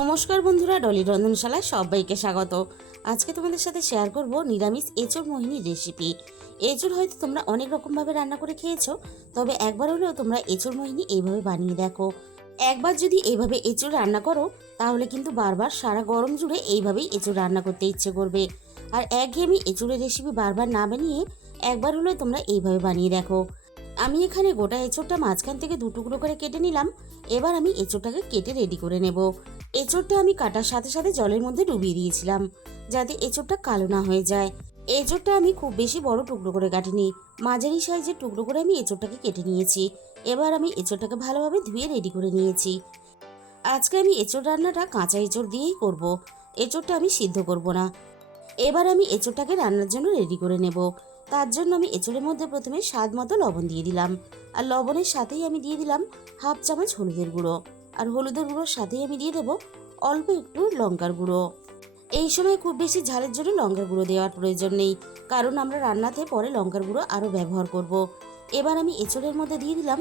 নমস্কার বন্ধুরা, ডলি রন্ধনশালায় সবাইকে স্বাগত। আজকে তোমাদের সাথে শেয়ার করব নিরামিষ এঁচোড় মোহিনী রেসিপি। এঁচোড় হয়তো তোমরা অনেক রকমভাবে রান্না করে খেয়েছো, তবে একবার হলেও তোমরা এঁচোড় মোহিনী এইভাবে বানিয়ে দেখো। একবার যদি এইভাবে এঁচোড় রান্না করো তাহলে কিন্তু বারবার সারা গরম জুড়ে এইভাবেই এঁচোড় রান্না করতে ইচ্ছে করবে। আর একঘেয়েমি এঁচোড়ের রেসিপি বারবার না বানিয়ে একবার হলেও তোমরা এইভাবে বানিয়ে দেখো। আমি এখানে গোটা এঁচোড়টা মাঝখান থেকে দু টুকরো করে কেটে নিলাম। এবার আমি এঁচোড়টাকে কেটে রেডি করে নেব। এঁচোড়টা আমি কাটার সাথে সাথে জলের মধ্যে ডুবিয়ে দিয়েছিলাম যাতে এঁচোড়টা কালো না হয়ে যায়। এঁচোড়টা আমি খুব বেশি বড় টুকরো করে কাটিনি, মাঝারি সাইজের টুকরো করে আমি এঁচোড়টাকে কেটে নিয়েছি। এবার আমি এঁচোড়টাকে ভালোভাবে ধুয়ে রেডি করে নিয়েছি। আজকে আমি এঁচোড় রান্নাটা কাঁচা এঁচোড় দিয়েই করব, এঁচোড়টা আমি সিদ্ধ করব না। এবার আমি এঁচোড়টাকে রান্নার জন্য রেডি করে নেব। তার জন্য আমি এঁচোড়ের মধ্যে প্রথমে স্বাদ মতো লবণ দিয়ে দিলাম, আর লবণের সাথেই আমি দিয়ে দিলাম হাফ চামচ হলুদের গুঁড়ো, আর হলুদের গুঁড়োর সাথেই আমি দিয়ে দেবো অল্প একটু লঙ্কার গুঁড়ো। এই সময় খুব বেশি ঝালের জন্য লঙ্কার গুঁড়ো দেওয়ার প্রয়োজন নেই, কারণ আমরা রান্নাতে পরে লঙ্কার গুঁড়ো আরও ব্যবহার করব। এবার আমি এঁচোড়ের মধ্যে দিয়ে দিলাম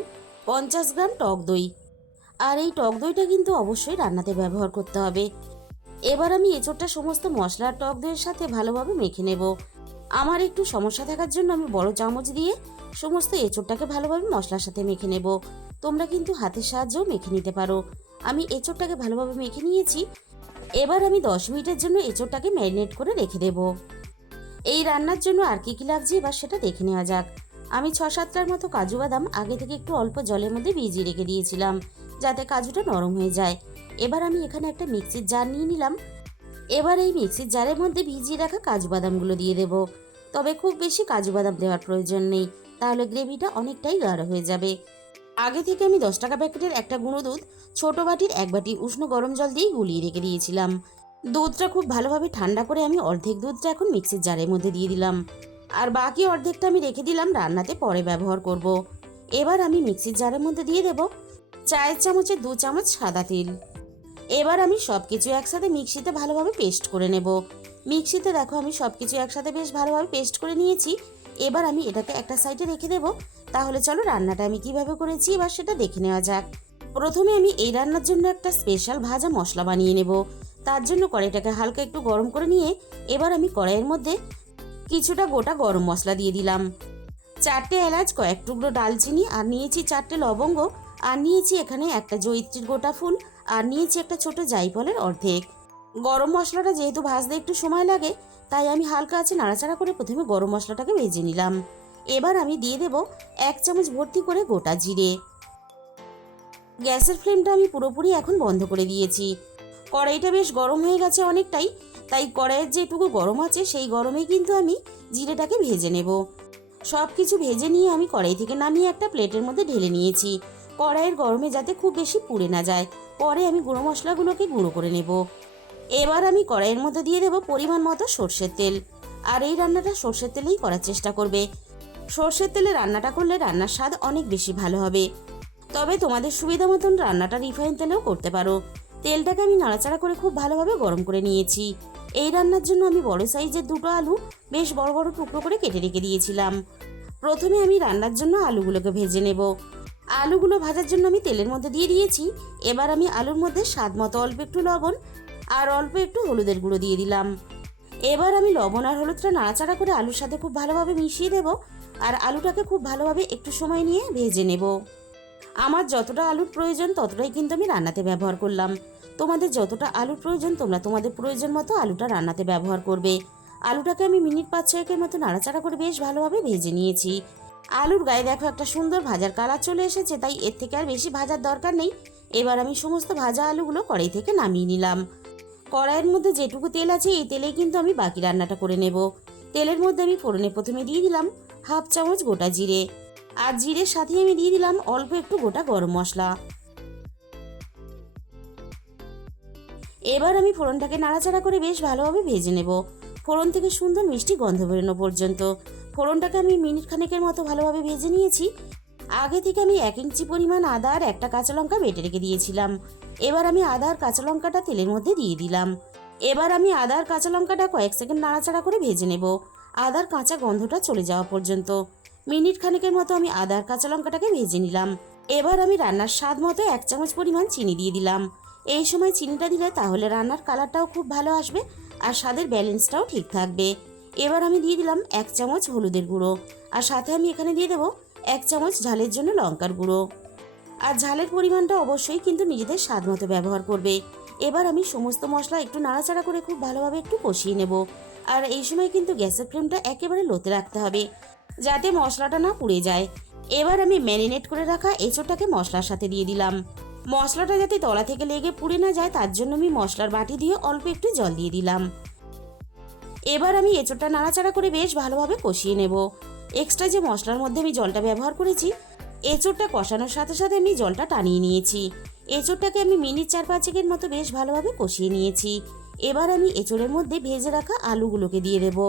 50 গ্রাম টক দই, আর এই টক দইটা কিন্তু অবশ্যই রান্নাতে ব্যবহার করতে হবে। এবার আমি এঁচোড়টা সমস্ত মশলা আর টক দইয়ের সাথে ভালোভাবে মেখে নেব। আমার একটু সমস্যা থাকার জন্য আমি বড় চামচ দিয়ে সমস্ত এঁচোড়টাকে ভালোভাবে মশলার সাথে মেখে নেব। তোমরা কিন্তু হাতের সাহায্যেও মেখে নিতে পারো। আমি এঁচোড়টাকে ভালোভাবে মেখে নিয়েছি। এবার আমি 10 মিনিটের জন্য এঁচোড়টাকে ম্যারিনেট করে রেখে দেব। এই রান্নার জন্য আর কি কি লাগছে এবার সেটা দেখে নেওয়া যাক। আমি 6-7টার মতো কাজু বাদাম আগে থেকে একটু অল্প জলের মধ্যে ভিজিয়ে রেখে দিয়েছিলাম যাতে কাজুটা নরম হয়ে যায়। এবার আমি এখানে একটা মিক্সির জার নিয়ে নিলাম। এবার এই মিক্সির জারের মধ্যে ভিজিয়ে রাখা কাজু বাদামগুলো দিয়ে দেব। তবে খুব বেশি কাজু বাদাম দেওয়ার প্রয়োজন নেই, তাহলে গ্রেভিটা অনেকটাই গাঢ় হয়ে যাবে। আগে থেকে আমি 10 টাকা প্যাকেটের একটা গুঁড়ো দুধ ছোট বাটির 1 বাটি উষ্ণ গরম জল দিয়ে গুলিয়ে রেখে দিয়েছিলাম। দুধটা খুব ভালোভাবে ঠান্ডা করে আমি অর্ধেক দুধটা এখন মিক্সির জারের মধ্যে দিয়ে দিলাম, আর বাকি অর্ধেকটা আমি রেখে দিলাম রান্নাতে পরে ব্যবহার করব। এবার আমি মিক্সির জারের মধ্যে দিয়ে দেব চায়ের চামচের 2 চামচ সাদা তেল। এবার আমি সব কিছু একসাথে মিক্সিতে ভালোভাবে পেস্ট করে নেব। মিক্সিতে দেখো আমি সব কিছু একসাথে বেশ ভালোভাবে পেস্ট করে নিয়েছি। এবার আমি এটাকে একটা সাইডে রেখে দেব। তাহলে চলো রান্নাটা আমি কিভাবে করেছি এবার সেটা দেখে নেওয়া যাক। প্রথমে আমি এই রান্নার জন্য একটা স্পেশাল ভাজা মশলা বানিয়ে নেব। তার জন্য কড়াইটাকে হালকা একটু গরম করে নিয়ে এবার আমি কড়াইয়ের মধ্যে কিছুটা গোটা গরম মশলা দিয়ে দিলাম, 4টে এলাচ, কয়েক টুকরো ডালচিনি, আর নিয়েছি 4টে লবঙ্গ, আর নিয়েছি এখানে একটা জয়িত্রীর গোটা ফুল, আর নিয়েছি একটা ছোট জায়ফলের অর্ধেক। গরম মশলাটা যেহেতু ভাজতে একটু সময় লাগে তাই আমি হালকা আছে নাড়াচাড়া করে প্রথমে গরম মশলাটাকে ভেজে নিলাম। এবার আমি দিয়ে দেব 1 চামচ ভর্তি করে গোটা জিরে। গ্যাসের ফ্লেমটা আমি পুরোপুরি এখন বন্ধ করে দিয়েছি। কড়াইটা বেশ গরম হয়ে গেছে অনেকটাই, তাই কড়াইয়ের যেটুকু গরম আছে সেই গরমেই কিন্তু আমি জিরেটাকে ভেজে নেব। সব কিছু ভেজে নিয়ে আমি কড়াই থেকে নামিয়ে একটা প্লেটের মধ্যে ঢেলে নিয়েছি। কড়াইয়ের গরমে যাতে খুব বেশি পুড়ে না যায়, পরে আমি গুঁড়ো মশলাগুলোকে গুঁড়ো করে নেব। এবার আমি কড়াইয়ের মধ্যে দিয়ে দেব পরিমাণ মতো সর্ষের তেল, আর এই রান্নাটা সর্ষের তেলেই করার চেষ্টা করবে। সর্ষের তেলে রান্নাটা করলে রান্নার স্বাদ অনেক বেশি ভালো হবে। তবে তোমাদের সুবিধা মতন রান্নাটা রিফাইন তেলেও করতে পারো। তেলটাকে আমি নাড়াচাড়া করে খুব ভালোভাবে গরম করে নিয়েছি। এই রান্নার জন্য আমি বড় সাইজের 2টো আলু বেশ বড় বড় টুকরো করে কেটে রেখে দিয়েছিলাম। প্রথমে আমি রান্নার জন্য আলুগুলোকে ভেজে নেব। আলুগুলো ভাজার জন্য আমি তেলের মধ্যে দিয়ে দিয়েছি। এবার আমি আলুর মধ্যে স্বাদ মতো অল্প একটু লবণ আর অল্প একটু হলুদের গুঁড়ো দিয়ে দিলাম। এবার আমি লবণ আর হলুদটা নাড়াচাড়া করে আলুর সাথে খুব ভালোভাবে মিশিয়ে দেব, আর আলুটাকে খুব ভালোভাবে একটু সময় নিয়ে ভেজে নেব। আমার যতটা আলুর প্রয়োজন ততটাই কিন্তু আমি রান্নাতে ব্যবহার করলাম। তোমাদের যতটা আলুর প্রয়োজন তোমরা তোমাদের প্রয়োজন মতো আলুটা রান্নাতে ব্যবহার করবে। আলুটাকে আমি মিনিট 5-6 মতো নাড়াচাড়া করে বেশ ভালোভাবে ভেজে নিয়েছি। আলুর গায়ে দেখো একটা সুন্দর ভাজার কালার চলে এসেছে, তাই এর থেকে আর বেশি ভাজার দরকার নেই। এবার আমি সমস্ত ভাজা আলুগুলো কড়াই থেকে নামিয়ে নিলাম। কড়াইয়ের মধ্যে যেটুকু তেল আছে এই তেলেই কিন্তু আমি বাকি রান্নাটা করে নেব। তেলের মধ্যে আমি ফোড়নে প্রথমে দিয়ে দিলাম হাফ চামচ গোটা জিরে, আর জিরের সাথে আমি দিয়ে দিলাম অল্প একটু গোটা গরম মশলা। এবার আমি ফোড়নটাকে নাড়াচাড়া করে বেশ ভালোভাবে ভেজে নেব, ফোড়ন থেকে সুন্দর মিষ্টি গন্ধ বেরোনো পর্যন্ত। ফোড়নটাকে আমি মিনিট খানেকের মতো ভালোভাবে ভেজে নিয়েছি। আগে থেকে আমি 1 ইঞ্চি পরিমাণ আদা আর একটা কাঁচা লঙ্কা বেটে রেখে দিয়েছিলাম। এবার আমি আদা আর কাঁচা লঙ্কাটা তেলের মধ্যে দিয়ে দিলাম। এবার আমি আদা আর কাঁচা লঙ্কাটা কয়েক সেকেন্ড নাড়াচাড়া করে ভেজে নেব, আদার কাঁচা গন্ধটা চলে যাওয়া পর্যন্ত। মিনিট খানেকের মতো আমি আদা আর কাঁচা লঙ্কাটাকে ভেজে নিলাম। এবার আমি রান্নার স্বাদ মতো 1 চামচ পরিমাণ চিনি দিয়ে দিলাম। এই সময় চিনিটা দিলে তাহলে রান্নার কালারটাও খুব ভালো আসবে আর স্বাদের ব্যালেন্সটাও ঠিক থাকবে। এবার আমি দিয়ে দিলাম 1 চামচ হলুদের গুঁড়ো, আর সাথে আমি এখানে দিয়ে দেবো 1 চামচ ঝালের জন্য লঙ্কার গুঁড়ো। আর ঝালের পরিমাণটা অবশ্যই কিন্তু নিজেদের স্বাদ মতো ব্যবহার করবে। এবার আমি সমস্ত মশলা একটু নাড়াচাড়া করে খুব ভালোভাবে একটু কষিয়ে নেব। আর এই সময় কিন্তু গ্যাসের ফ্লেমটা একেবারে লোতে রাখতে হবে, যাতে মশলাটা না পুড়ে যায়। এবার আমি ম্যারিনেট করে রাখা এঁচোড়টাকে মশলার সাথে দিয়ে দিলাম। মশলাটা যাতে তলা থেকে লেগে পুড়ে না যায় তার জন্য আমি মশলার বাটি দিয়ে অল্প একটু জল দিয়ে দিলাম। এবার আমি এঁচোড়টা নাড়াচাড়া করে বেশ ভালোভাবে কষিয়ে নেব। এক্সট্রা যে মশলার মধ্যে আমি জলটা ব্যবহার করেছি, এঁচোড়টা কষানোর সাথে সাথে আমি জলটা টানিয়ে নিয়েছি। এঁচোড়টাকে আমি মিনিট 4-5 মতো বেশ ভালোভাবে কষিয়ে নিয়েছি। এবার আমি এঁচোড়ের মধ্যে ভেজে রাখা আলুগুলোকে দিয়ে দেব।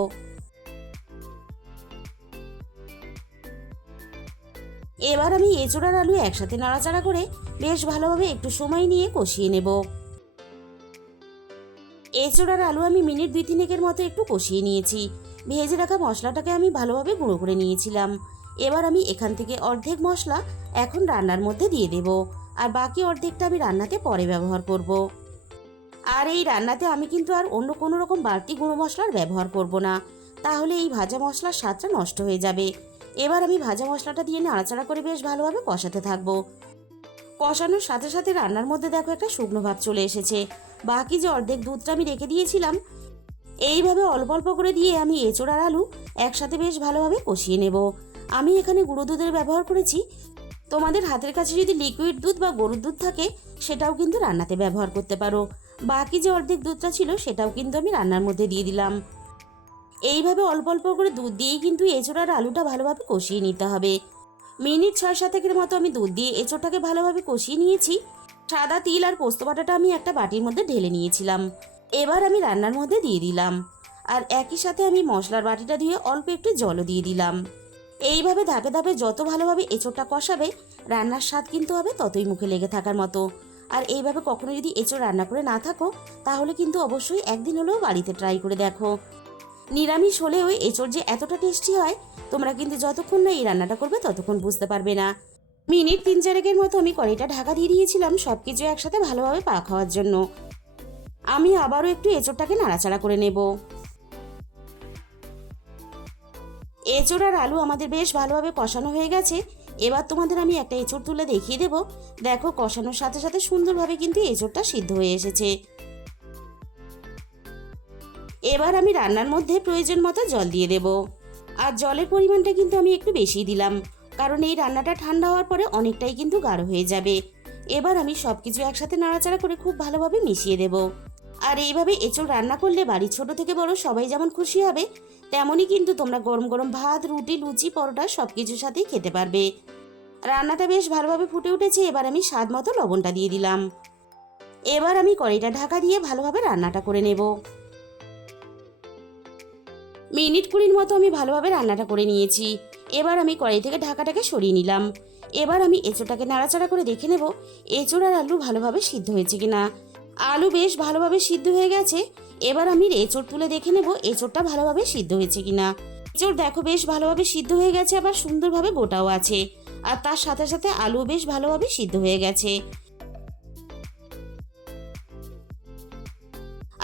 এবার আমি এঁচোড় আর আলু একসাথে নাড়াচাড়া করে বেশ ভালোভাবে একটু সময় নিয়ে কষিয়ে নেব। এঁচোড় আর আলু আমি মিনিট 2-3 মতো একটু কষিয়ে নিয়েছি। ভেজে রাখা মশলাটাকে আমি ভালোভাবে গুঁড়ো করে নিয়েছিলাম। এবার আমি এখান থেকে অর্ধেক মশলা এখন রান্নার মধ্যে দিয়ে দেব, আর বাকি অর্ধেকটা আমি রান্নাতে পরে ব্যবহার করব। আর এই রান্নাতে আমি কিন্তু আর অন্য কোনো রকম বাড়তি গুঁড়ো মশলার ব্যবহার করব না, তাহলে এই ভাজা মশলার স্বাদটা নষ্ট হয়ে যাবে। এবার আমি ভাজা মশলাটা দিয়ে নাড়াচাড়া করে বেশ ভালোভাবে কষাতে থাকবো। কষানোর সাথে সাথে রান্নার মধ্যে দেখো একটা শুকনো ভাব চলে এসেছে। বাকি যে অর্ধেক দুধটা আমি রেখে দিয়েছিলাম, এইভাবে অল্প অল্প করে দিয়ে আমি এঁচোড় আর আলু একসাথে বেশ ভালোভাবে কষিয়ে নেব। আমি এখানে গুঁড়ো দুধের ব্যবহার করেছি। তোমাদের হাতের কাছে যদি লিকুইড দুধ বা গরুর দুধ থাকে সেটাও কিন্তু রান্নাতে ব্যবহার করতে পারো। বাকি যে অর্ধেক দুধটা ছিল সেটাও কিন্তু আমি রান্নার মধ্যে দিয়ে দিলাম। এইভাবে অল্প অল্প করে দুধ দিয়েই কিন্তু এঁচোড় আর আলুটা ভালোভাবে কষিয়ে নিতে হবে। মিনিট 6-7 মতো আমি দুধ দিয়ে এঁচোড়টাকে ভালোভাবে কষিয়ে নিয়েছি। সাদা তিল আর পোস্ত বাটাটা আমি একটা বাটির মধ্যে ঢেলে নিয়েছিলাম। এবার আমি রান্নার মধ্যে দিয়ে দিলাম, আর একই সাথে আমি মশলার বাটিটা দিয়ে অল্প একটু জলও দিয়ে দিলাম। এইভাবে ধাপে ধাপে যত ভালোভাবে এঁচোড়টা কষাবে রান্নার স্বাদ কিন্তু হবে ততই মুখে লেগে থাকার মতো। আর এইভাবে কখনো যদি এঁচোড় রান্না করে না থাকো তাহলে কিন্তু অবশ্যই একদিন হলেও বাড়িতে ট্রাই করে দেখো। নিরামিষ হলেও এঁচোড় যে এতটা টেস্টি হয় তোমরা কিন্তু যতক্ষণ না এই রান্নাটা করবে ততক্ষণ বুঝতে পারবে না। মিনিট 3-4 মতো আমি কড়াইটা ঢাকা দিয়ে দিয়েছিলাম সবকিছু একসাথে ভালোভাবে পাক হওয়ার জন্য। আমি আবারও একটু এঁচোড়টাকে নাড়াচাড়া করে নেব। এঁচোড় আর আলু আমাদের বেশ ভালোভাবে কষানো হয়ে গেছে। এবার তোমাদের আমি একটা এঁচোড় তুলে দেখিয়ে দেব। দেখো কষানোর সাথে সাথে সুন্দরভাবে কিন্তু এঁচোড়টা সিদ্ধ হয়ে এসেছে। এবার আমি রান্নার মধ্যে প্রয়োজন মতো জল দিয়ে দেব। আর জলের পরিমাণটা কিন্তু আমি একটু বেশি দিলাম, কারণ এই রান্নাটা ঠান্ডা হওয়ার পরে অনেকটাই কিন্তু গাঢ় হয়ে যাবে। এবার আমি সবকিছু একসাথে নাড়াচাড়া করে খুব ভালোভাবে মিশিয়ে দেব। আর এইভাবে এঁচোড় রান্না করলে বাড়ির ছোট থেকে বড় সবাই যেমন খুশি হবে, তেমনই কিন্তু তোমরা গরম গরম ভাত, রুটি, লুচি, পরোটা সবকিছুর সাথেই খেতে পারবে। রান্নাটা বেশ ভালোভাবে ফুটে উঠেছে। এবার আমি স্বাদ মতো লবণটা দিয়ে দিলাম। এবার আমি কড়াইটা ঢাকা দিয়ে ভালোভাবে রান্নাটা করে নেব। মিনিট 20 মতো আমি ভালোভাবে রান্নাটা করে নিয়েছি। এবার আমি কড়াই থেকে ঢাকাটাকে সরিয়ে নিলাম। এবার আমি এঁচোড়টাকে নাড়াচাড়া করে দেখে নেব এঁচোড় আর আলু ভালোভাবে সিদ্ধ হয়েছে কিনা। আলু বেশ ভালোভাবে সিদ্ধ হয়ে গেছে। এবার আমি এঁচোড় তুলে দেখে নেব এঁচোড়টা ভালোভাবে সিদ্ধ হয়েছে কিনা। এঁচোড় দেখো বেশ ভালোভাবে সিদ্ধ হয়ে গেছে, আবার সুন্দরভাবে গোটাও আছে। আর তার সাথে সাথে আলু বেশ ভালোভাবে সিদ্ধ হয়ে গেছে।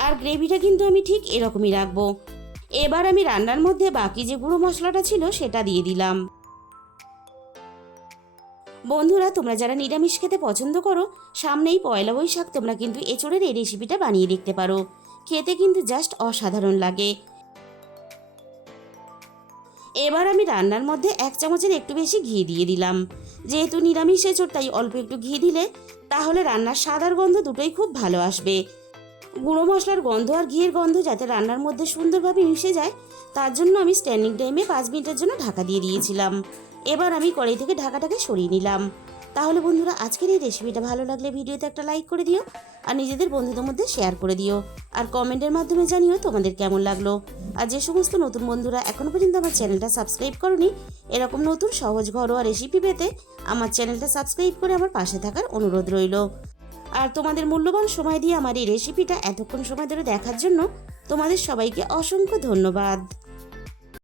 আর গ্রেভিটা কিন্তু আমি ঠিক এরকমই রাখবো। এবার আমি রান্নার মধ্যে বাকি যে গুঁড়ো মশলাটা ছিল সেটা দিয়ে দিলাম। বন্ধুরা, তোমরা যারা নিরামিষ খেতে পছন্দ করো, সামনেই পয়লা বৈশাখ, তোমরা কিন্তু এঁচোড়ের এই রেসিপিটা বানিয়ে দেখতে পারো। খেতে কিন্তু জাস্ট অসাধারণ লাগে। এবার আমি রান্নার মধ্যে 1 চামচের একটু বেশি ঘি দিয়ে দিলাম। যেহেতু নিরামিষ এঁচোড় তাই অল্প একটু ঘি দিলে তাহলে রান্নার স্বাদ আর গন্ধ দুটোই খুব ভালো আসবে। গুঁড়ো মশলার গন্ধ আর ঘিয়ের গন্ধ যাতে রান্নার মধ্যে সুন্দরভাবে মিশে যায় তার জন্য আমি স্ট্যান্ডিং টাইমে 5 মিনিটের জন্য ঢাকা দিয়ে দিয়েছিলাম। এবার আমি কড়াই থেকে ঢাকাটাকে সরিয়ে নিলাম। তাহলে বন্ধুরা, আজকের এই রেসিপিটা ভালো লাগলে ভিডিওতে একটা লাইক করে দিও, আর নিজেদের বন্ধুদের মধ্যে শেয়ার করে দিও, আর কমেন্টের মাধ্যমে জানিও তোমাদের কেমন লাগলো। আর যে সমস্ত নতুন বন্ধুরা এখনও পর্যন্ত আমার চ্যানেলটা সাবস্ক্রাইব করনি, এরকম নতুন সহজ ঘরোয়া রেসিপি পেতে আমার চ্যানেলটা সাবস্ক্রাইব করে আমার পাশে থাকার অনুরোধ রইল। আর তোমাদের মূল্যবান সময় দিয়ে আমার এই রেসিপিটা এতক্ষণ সময় ধরে দেখার জন্য তোমাদের সবাইকে অসংখ্য ধন্যবাদ।